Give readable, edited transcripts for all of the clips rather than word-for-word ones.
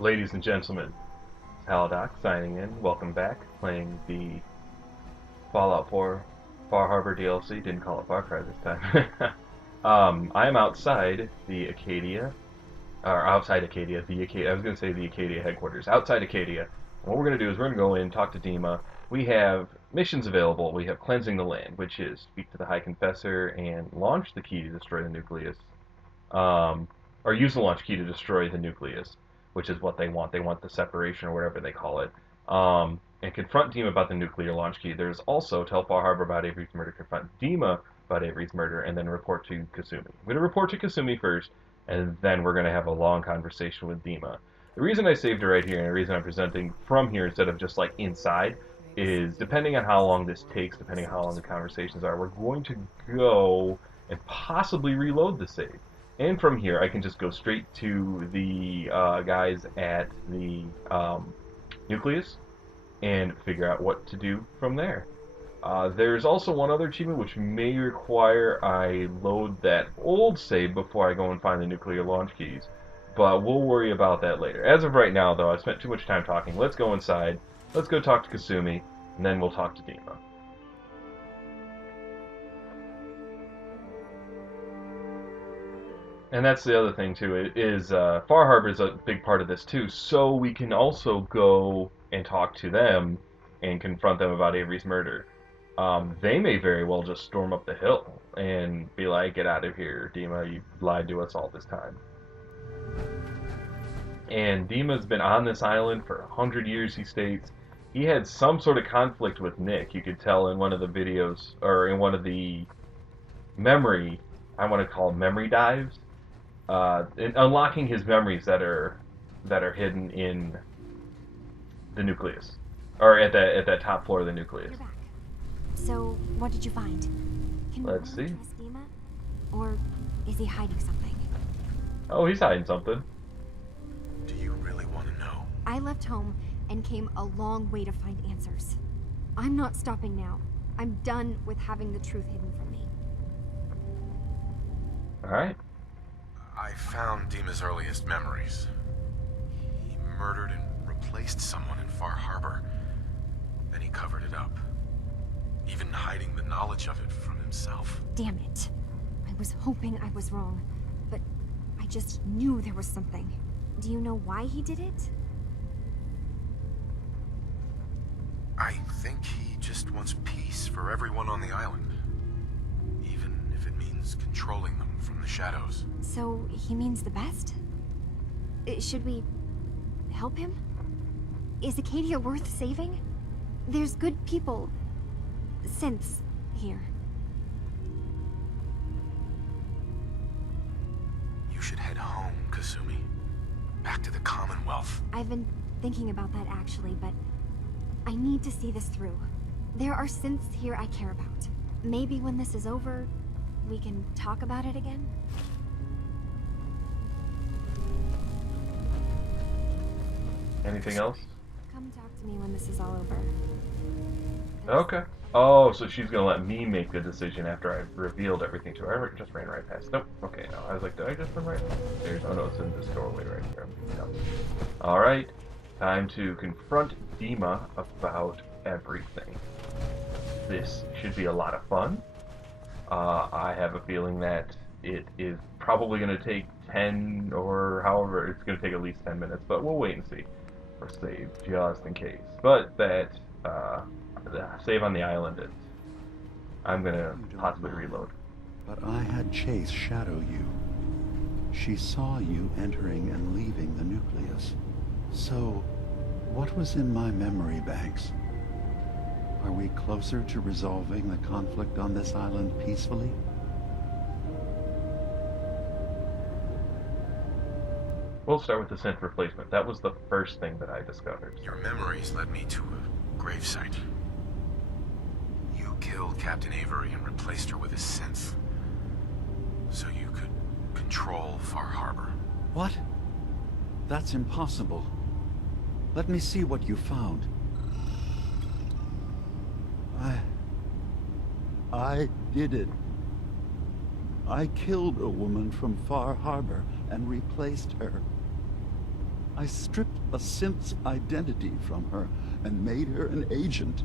Ladies and gentlemen, Haladoc signing in. Welcome back. Playing the Fallout 4 Far Harbor DLC. Didn't call it Far Cry this time. I am outside the Acadia, or outside Acadia. I was going to say the Acadia headquarters. Outside Acadia. And what we're going to do is we're going to go in, talk to DiMA. We have missions available. We have Cleansing the Land, which is speak to the High Confessor and launch the key to destroy the nucleus. Or use the launch key to destroy the nucleus, which is what they want. They want the separation or whatever they call it. And confront DiMA about the nuclear launch key. There's also tell Fah Harhbah about Avery's murder, confront DiMA about Avery's murder, and then report to Kasumi. I'm going to report to Kasumi first, and then we're going to have a long conversation with DiMA. The reason I saved it right here, and the reason I'm presenting from here instead of just like inside, is depending on how long this takes, depending on how long the conversations are, we're going to go and possibly reload the save. And from here, I can just go straight to the guys at the nucleus and figure out what to do from there. There's also one other achievement which may require I load that old save before I go and find the nuclear launch keys. But we'll worry about that later. As of right now, though, I've spent too much time talking. Let's go inside. Let's go talk to Kasumi, and then we'll talk to DiMA. And that's the other thing, too, is Far Harbor is a big part of this, too, so we can also go and talk to them and confront them about Avery's murder. They may very well just storm up the hill and be like, get out of here, DiMA, you lied to us all this time. And DiMA's been on this island for 100 years, he states. He had some sort of conflict with Nick, you could tell in one of the videos, or in one of the memory, I want to call them memory dives. In unlocking his memories that are hidden in the nucleus, or at that top floor of the nucleus. You're back. So, what did you find? Can Let's you see. trust DiMA? Or is he hiding something? Oh, he's hiding something. Do you really want to know? I left home and came a long way to find answers. I'm not stopping now. I'm done with having the truth hidden from me. All right. I found DiMA's earliest memories. He murdered and replaced someone in Far Harbor. Then he covered it up, even hiding the knowledge of it from himself. Damn it. I was hoping I was wrong, but I just knew there was something. Do you know why he did it? I think he just wants peace for everyone on the island, even if it means controlling them from the shadows. So, he means the best? Should we help him? Is Acadia worth saving? There's good people, synths, here. You should head home, Kasumi. Back to the Commonwealth. I've been thinking about that actually, but I need to see this through. There are synths here I care about. Maybe when this is over, we can talk about it again? Anything else? Come talk to me when this is all over. Okay. Oh, so she's gonna let me make the decision after I've revealed everything to her. I just ran right past. Nope. Okay, no. I was like, did I just run right upstairs? Oh no, it's in this doorway right here. No. All right. Time to confront DiMA about everything. This should be a lot of fun. I have a feeling that it is probably going to take 10 or however, it's going to take at least 10 minutes, but we'll wait and see. Or save, just in case. But that, save on the island, I'm going to possibly reload. But I had Chase shadow you. She saw you entering and leaving the nucleus. So, what was in my memory banks? Are we closer to resolving the conflict on this island peacefully? We'll start with the synth replacement. That was the first thing that I discovered. Your memories led me to a gravesite. You killed Captain Avery and replaced her with a synth, so you could control Far Harbor. What? That's impossible. Let me see what you found. I did it. I killed a woman from Far Harbor and replaced her. I stripped a synth's identity from her and made her an agent.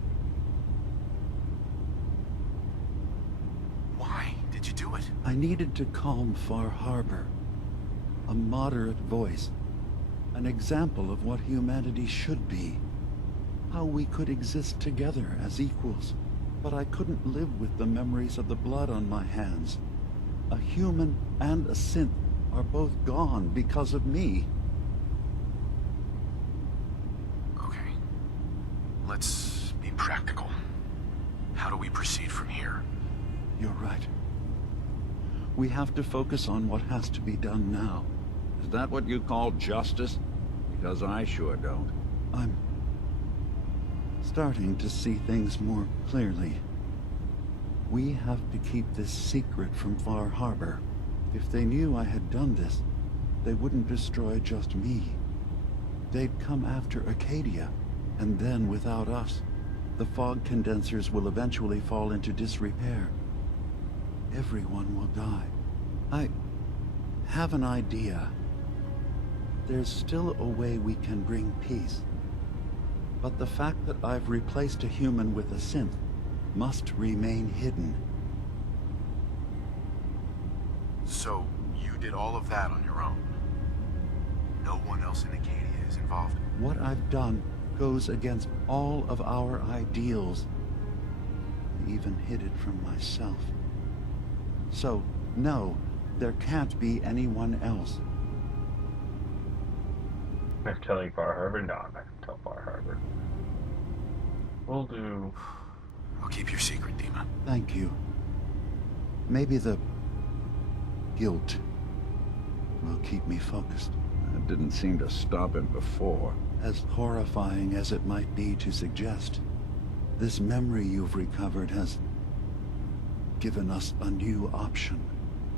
Why did you do it? I needed to calm Far Harhbah. A moderate voice. An example of what humanity should be. How we could exist together as equals. But I couldn't live with the memories of the blood on my hands. A human and a synth are both gone because of me. Okay. Let's be practical. How do we proceed from here? You're right. We have to focus on what has to be done now. Is that what you call justice? Because I sure don't. I'm starting to see things more clearly. We have to keep this secret from Far Harhbah. If they knew I had done this, they wouldn't destroy just me. They'd come after Acadia, and then without us, the fog condensers will eventually fall into disrepair. Everyone will die. I have an idea. There's still a way we can bring peace. But the fact that I've replaced a human with a synth must remain hidden. So, you did all of that on your own? No one else in Acadia is involved? What I've done goes against all of our ideals. I even hid it from myself. So, no, there can't be anyone else. I'm telling Far Harhbah? No, I'm not going to tell Far Harhbah. We'll do... I'll keep your secret, DiMA. Thank you. Maybe the guilt will keep me focused. That didn't seem to stop him before. As horrifying as it might be to suggest, this memory you've recovered has given us a new option.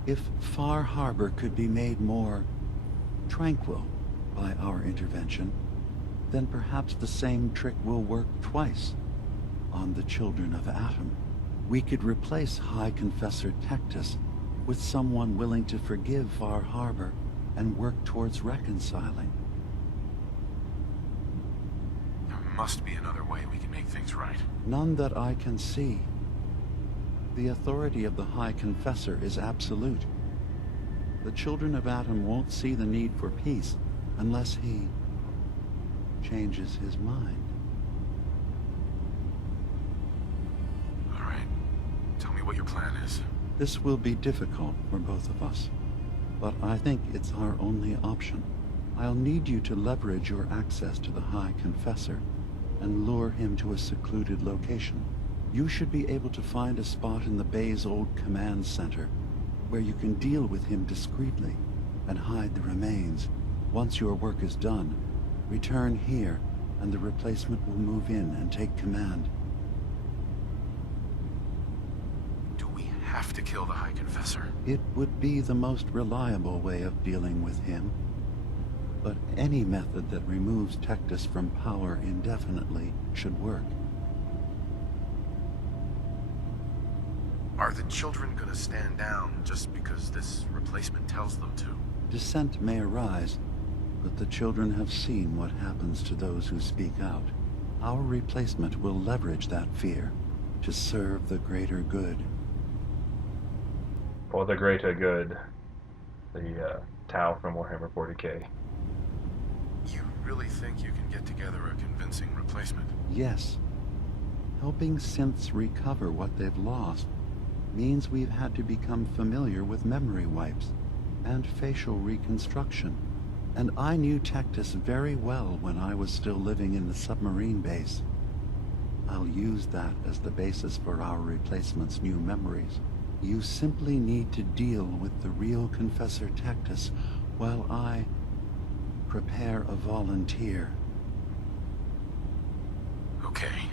If Far Harhbah could be made more tranquil by our intervention, then perhaps the same trick will work twice on the children of Atom. We could replace High Confessor Tectus with someone willing to forgive Far Harhbah and work towards reconciling. There must be another way we can make things right. None that I can see. The authority of the High Confessor is absolute. The children of Atom won't see the need for peace unless he changes his mind. All right. Tell me what your plan is. This will be difficult for both of us, but I think it's our only option. I'll need you to leverage your access to the High Confessor and lure him to a secluded location. You should be able to find a spot in the Bay's old command center where you can deal with him discreetly and hide the remains. Once your work is done, return here and the replacement will move in and take command. Do we have to kill the High Confessor? It would be the most reliable way of dealing with him. But any method that removes Tectus from power indefinitely should work. Are the children gonna stand down just because this replacement tells them to? Dissent may arise, but the children have seen what happens to those who speak out. Our replacement will leverage that fear to serve the greater good. For the greater good. The Tau from Warhammer 40k. You really think you can get together a convincing replacement? Yes. Helping synths recover what they've lost means we've had to become familiar with memory wipes and facial reconstruction. And I knew Tectus very well when I was still living in the submarine base. I'll use that as the basis for our replacement's new memories. You simply need to deal with the real Confessor Tectus while I prepare a volunteer. Okay,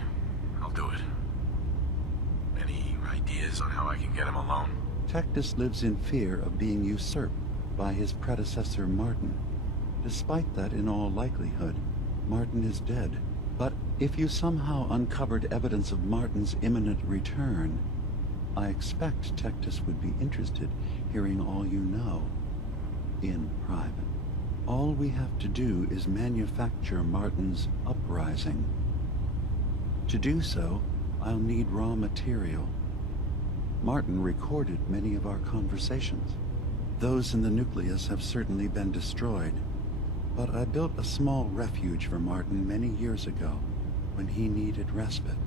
I'll do it. Any ideas on how I can get him alone? Tectus lives in fear of being usurped by his predecessor Martin. Despite that, in all likelihood, Martin is dead. But if you somehow uncovered evidence of Martin's imminent return, I expect Tectus would be interested hearing all you know, in private. All we have to do is manufacture Martin's uprising. To do so, I'll need raw material. Martin recorded many of our conversations. Those in the nucleus have certainly been destroyed, but I built a small refuge for Martin many years ago when he needed respite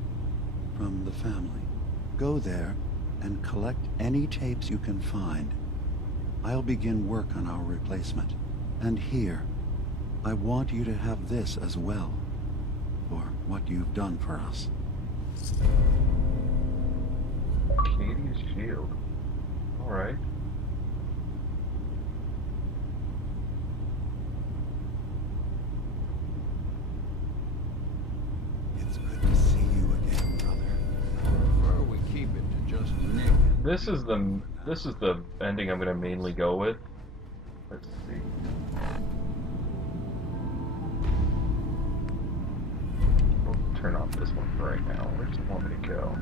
from the family. Go there and collect any tapes you can find. I'll begin work on our replacement. And here, I want you to have this as well, for what you've done for us. Katie's shield. Alright. It's good to see you again, brother. I prefer we keep it to just Nick. This is the ending I'm gonna mainly go with. Let's see. We'll turn off this one for right now. Where does it want me to go?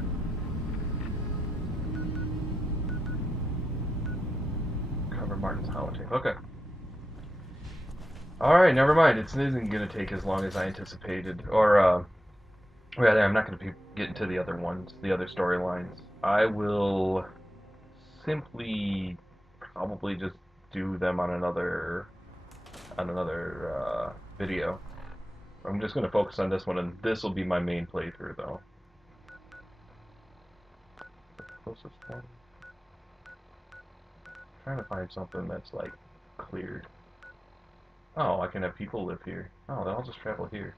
Cover Martin's holotape. Okay. Alright, never mind. It isn't gonna take as long as I anticipated. Or, rather, I'm not gonna get into the other ones, the other storylines. I will simply probably just do them on another video. I'm just going to focus on this one, and this will be my main playthrough, though. The closest one. I'm trying to find something that's like cleared. Oh, I can have people live here. Oh, then I'll just travel here.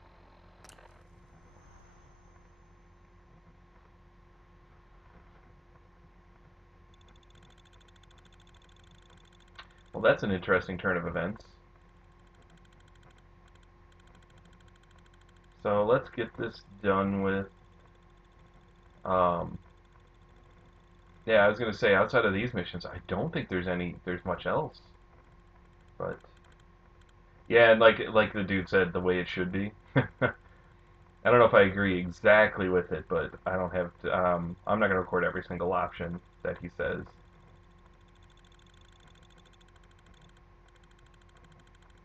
Well, that's an interesting turn of events. So let's get this done with. Yeah, I was gonna say outside of these missions, I don't think there's much else. But yeah, and like the dude said, the way it should be. I don't know if I agree exactly with it, but I don't have to. I'm not gonna record every single option that he says.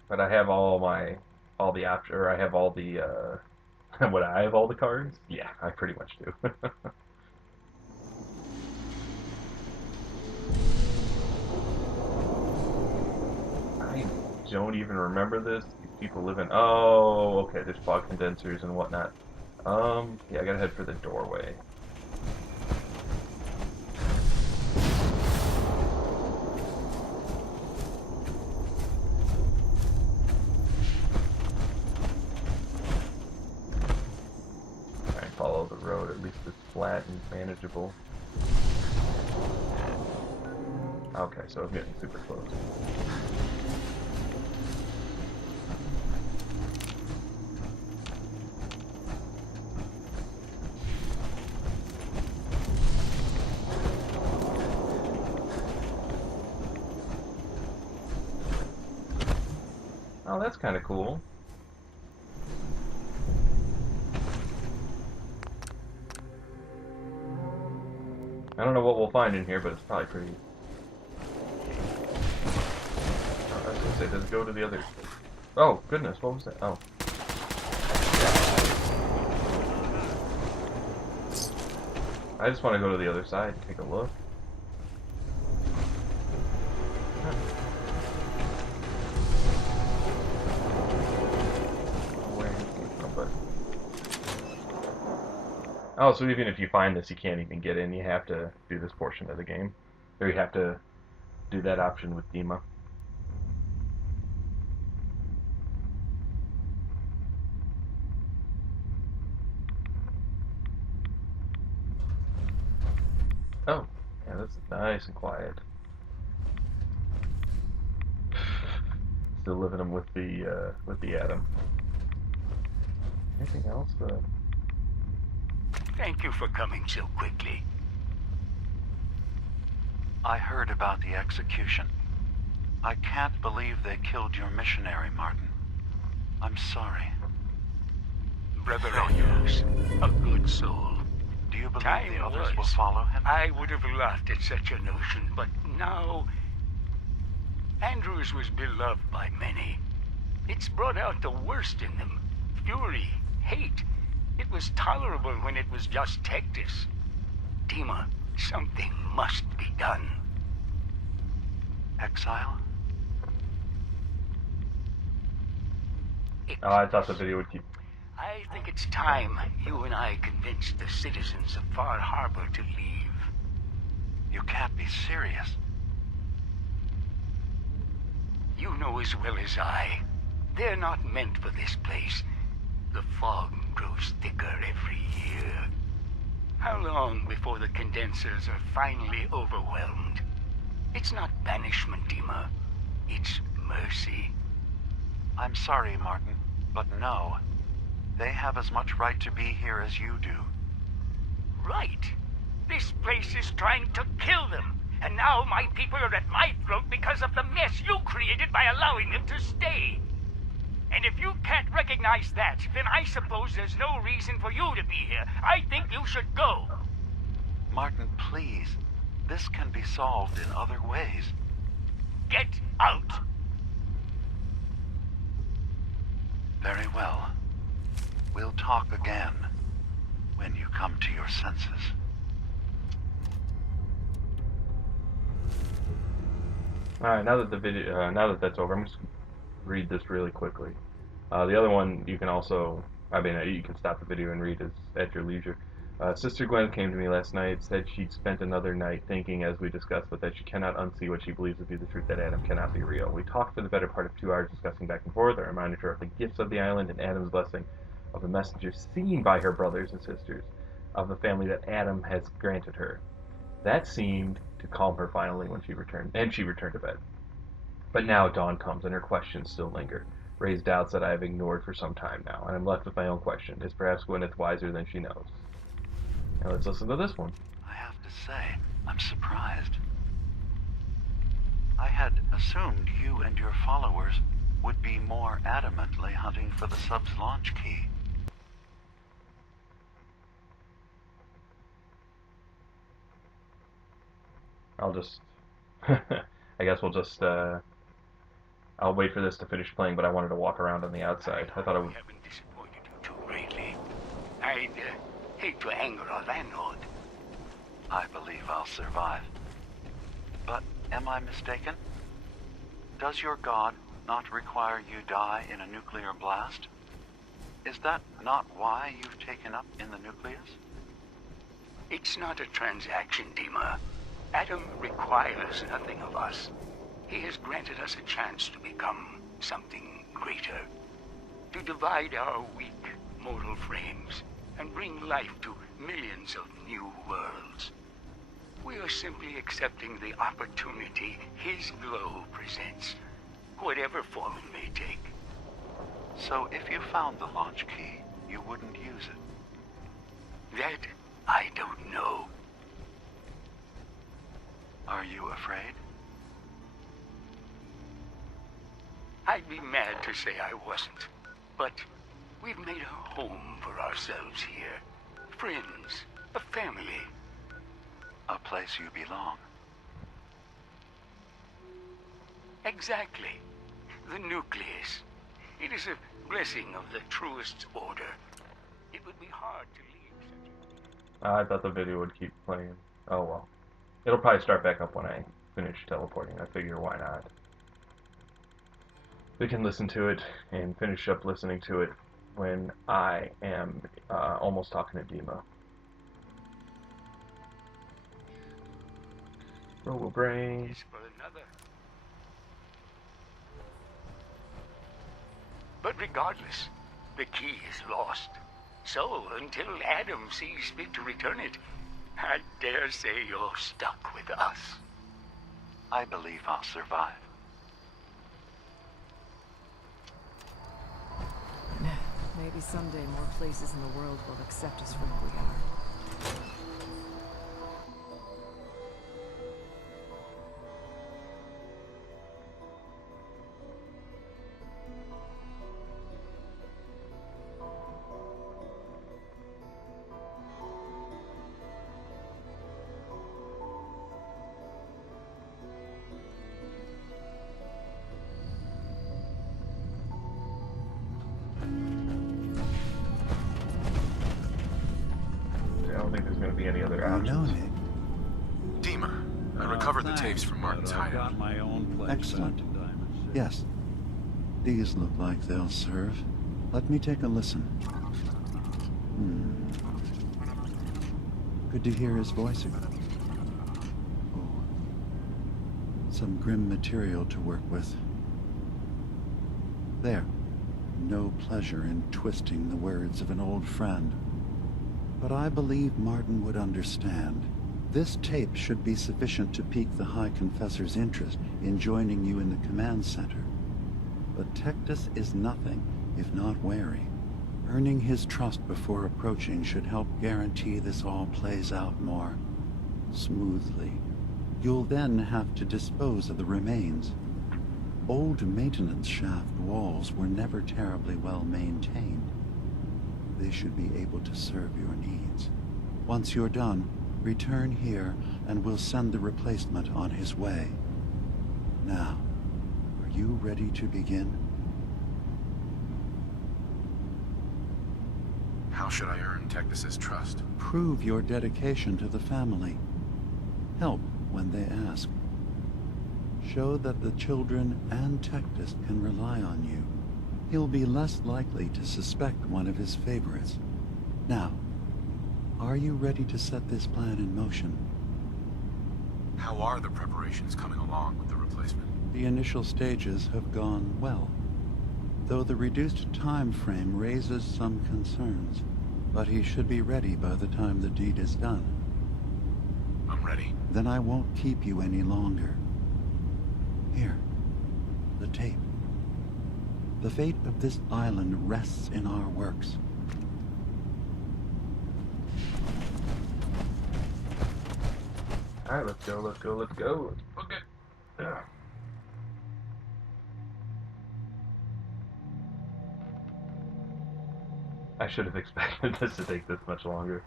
But I have all the options, or I have all the what, I have all the cards? Yeah, I pretty much do. I don't even remember this. These people live in, oh, okay, there's fog condensers and whatnot. Yeah, I gotta head for the doorway. Follow the road, at least it's flat and manageable. Okay, so I'm getting super close. Oh, that's kind of cool. I don't know what we'll find in here, but it's probably pretty. I was gonna say, does it go to the other? Oh goodness, what was that? Oh. I just want to go to the other side and take a look. Oh, so even if you find this, you can't even get in. You have to do this portion of the game. Or you have to do that option with DiMA. Oh, yeah, that's nice and quiet. Still living them with the Atom. Anything else? Thank you for coming so quickly. I heard about the execution. I can't believe they killed your missionary, Martin. I'm sorry. Brother Andrews, a good soul. Do you believe Time the others will was. follow him? I would have laughed at such a notion, but now... Andrews was beloved by many. It's brought out the worst in them. Fury, hate. It was tolerable when it was just Tectus. DiMA, something must be done. Exile? Oh, I thought the video would keep. I think it's time you and I convinced the citizens of Far Harbor to leave. You can't be serious. You know as well as I, they're not meant for this place. The fog grows thicker every year. How long before the condensers are finally overwhelmed? It's not banishment, DiMA. It's mercy. I'm sorry, Martin, but no. They have as much right to be here as you do. Right. This place is trying to kill them. And now my people are at my throat because of the mess you created by allowing them to stay. And if you can't recognize that, then I suppose there's no reason for you to be here. I think you should go. Martin, please. This can be solved in other ways. Get out! Very well. We'll talk again when you come to your senses. All right, now that the video, now that that's over, I'm just gonna read this really quickly. The other one you can also, I mean, you can stop the video and read it at your leisure. Sister Gwen came to me last night, said she'd spent another night thinking, as we discussed, but that she cannot unsee what she believes to be the truth, that Adam cannot be real. We talked for the better part of 2 hours discussing back and forth. I reminded her of the gifts of the island and Adam's blessing, of the messengers seen by her brothers and sisters, of the family that Adam has granted her. That seemed to calm her finally when she returned, and she returned to bed. But now dawn comes, and her questions still linger, raised doubts that I have ignored for some time now, and I'm left with my own question. Is perhaps Gwyneth wiser than she knows? Now let's listen to this one. I have to say, I'm surprised. I had assumed you and your followers would be more adamantly hunting for the sub's launch key. I'll just... I guess we'll just, I'll wait for this to finish playing, but I wanted to walk around on the outside. I thought I would... I haven't disappointed you too greatly. I'd hate to anger our landlord. I believe I'll survive. But am I mistaken? Does your god not require you die in a nuclear blast? Is that not why you've taken up in the nucleus? It's not a transaction, DiMA. Adam requires nothing of us. He has granted us a chance to become something greater. To divide our weak, mortal frames and bring life to millions of new worlds. We are simply accepting the opportunity his glow presents, whatever form it may take. So if you found the launch key, you wouldn't use it? That I don't know. Are you afraid? I'd be mad to say I wasn't, but we've made a home for ourselves here. Friends, a family. A place you belong. Exactly. The nucleus. It is a blessing of the truest order. It would be hard to leave such a... I thought the video would keep playing. Oh well. It'll probably start back up when I finish teleporting. I figure why not. We can listen to it and finish up listening to it when I am almost talking to DiMA. Robo brain. is for another. But regardless, the key is lost. So, until Adam sees fit to return it, I dare say you're stuck with us. I believe I'll survive. Maybe someday more places in the world will accept us for who we are. Martin's But I've hideout. got my own place. Excellent. back to Diamond City. Yes. These look like they'll serve. Let me take a listen. Good to hear his voice again. Oh. Some grim material to work with. There. No pleasure in twisting the words of an old friend. But I believe Martin would understand. This tape should be sufficient to pique the High Confessor's interest in joining you in the command center. But Tectus is nothing if not wary. Earning his trust before approaching should help guarantee this all plays out more smoothly. You'll then have to dispose of the remains. Old maintenance shaft walls were never terribly well maintained. They should be able to serve your needs. Once you're done, return here and we'll send the replacement on his way. Now, are you ready to begin? How should I earn Tectus's trust? Prove your dedication to the family. Help when they ask. Show that the children and Tectus can rely on you. He'll be less likely to suspect one of his favorites. Now, are you ready to set this plan in motion? How are the preparations coming along with the replacement? The initial stages have gone well, though the reduced time frame raises some concerns. But he should be ready by the time the deed is done. I'm ready. Then I won't keep you any longer. Here, the tape. The fate of this island rests in our works. Alright, let's go, let's go, let's go. Okay. Yeah. I should have expected this to take this much longer.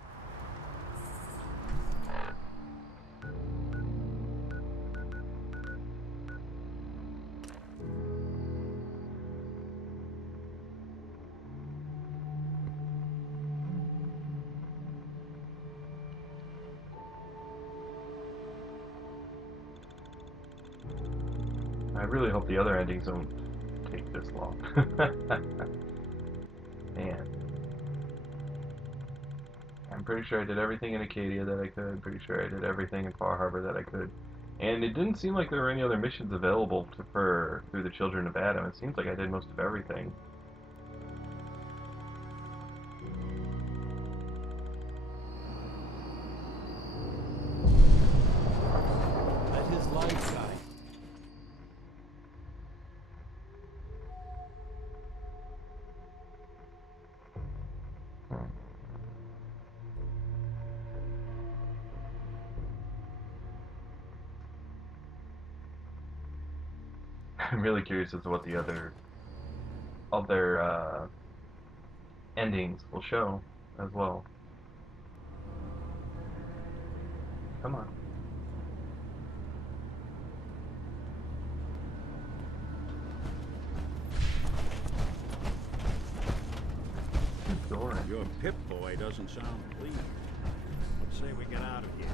I really hope the other endings don't take this long. Man. I'm pretty sure I did everything in Acadia that I could. Pretty sure I did everything in Far Harbor that I could. And it didn't seem like there were any other missions available for through the Children of Adam. It seems like I did most of everything. Let his light shine. I'm really curious as to what the other endings will show as well. Come on. Keep going. Your Pip-Boy doesn't sound pleased. Let's say we get out of here.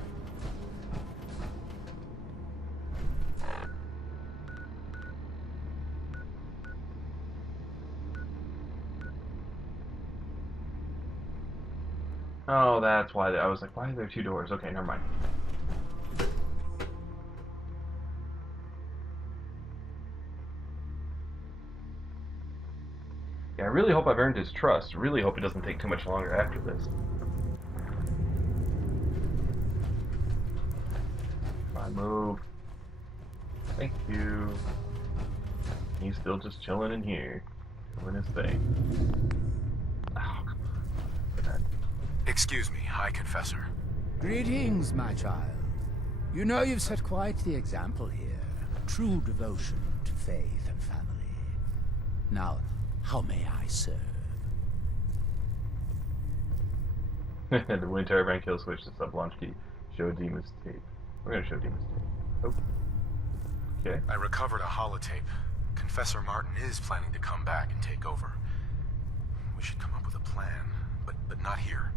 Oh, that's why I was like, why are there two doors? Okay, never mind. Yeah, I really hope I've earned his trust. Really hope it doesn't take too much longer after this. Come on, move. Thank you. He's still just chilling in here, doing his thing. Oh, come on. Excuse me, High Confessor. Greetings, my child. You know you've set quite the example here. True devotion to faith and family. Now, how may I serve? The wind turbine kill switch to sub launch key. Show DiMA's tape. We're gonna show DiMA's tape. Oh. Okay. I recovered a holotape. Confessor Martin is planning to come back and take over. We should come up with a plan, but not here.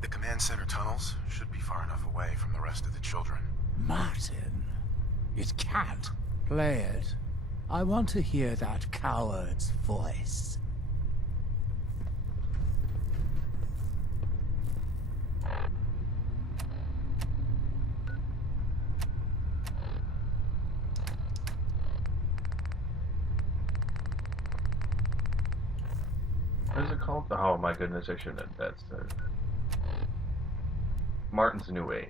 The command center tunnels should be far enough away from the rest of the children. Martin. It can't. Play it. I want to hear that coward's voice. What is it called? Oh my goodness, I shouldn't have. That's Martin's New Age.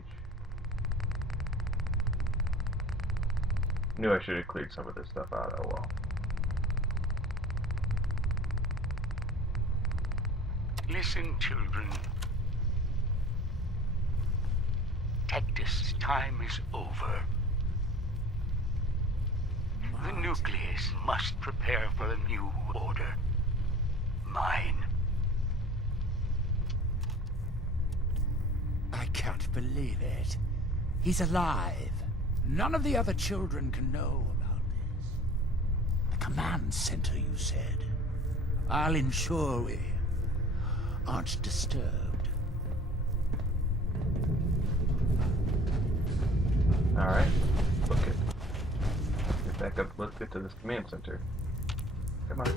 Knew I should have cleared some of this stuff out. Oh well. Listen, children. Tectus' time is over. The nucleus must prepare for a new order. Mine. I can't believe it. He's alive. None of the other children can know about this. The command center, you said. I'll ensure we aren't disturbed. Alright. Look it. Get back up. Let's get to this command center. Come on.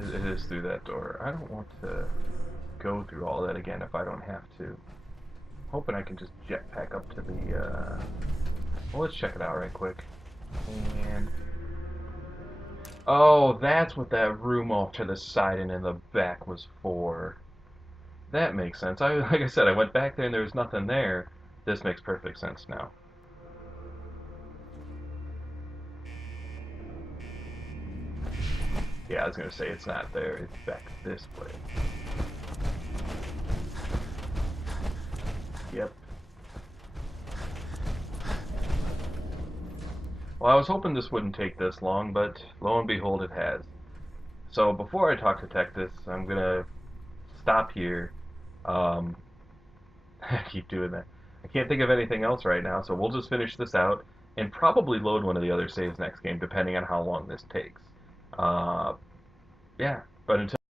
It is through that door. I don't want to go through all that again if I don't have to. Hoping I can just jetpack up to the, well, let's check it out right quick. And... oh, that's what that room off to the side and in the back was for. That makes sense. Like I said, I went back there and there was nothing there. This makes perfect sense now. Yeah, I was gonna say it's not there. It's back this way. Yep. Well, I was hoping this wouldn't take this long, but lo and behold, it has. So before I talk to Tectus, I'm gonna stop here. I keep doing that. I can't think of anything else right now, so we'll just finish this out and probably load one of the other saves next game, depending on how long this takes. Yeah, but until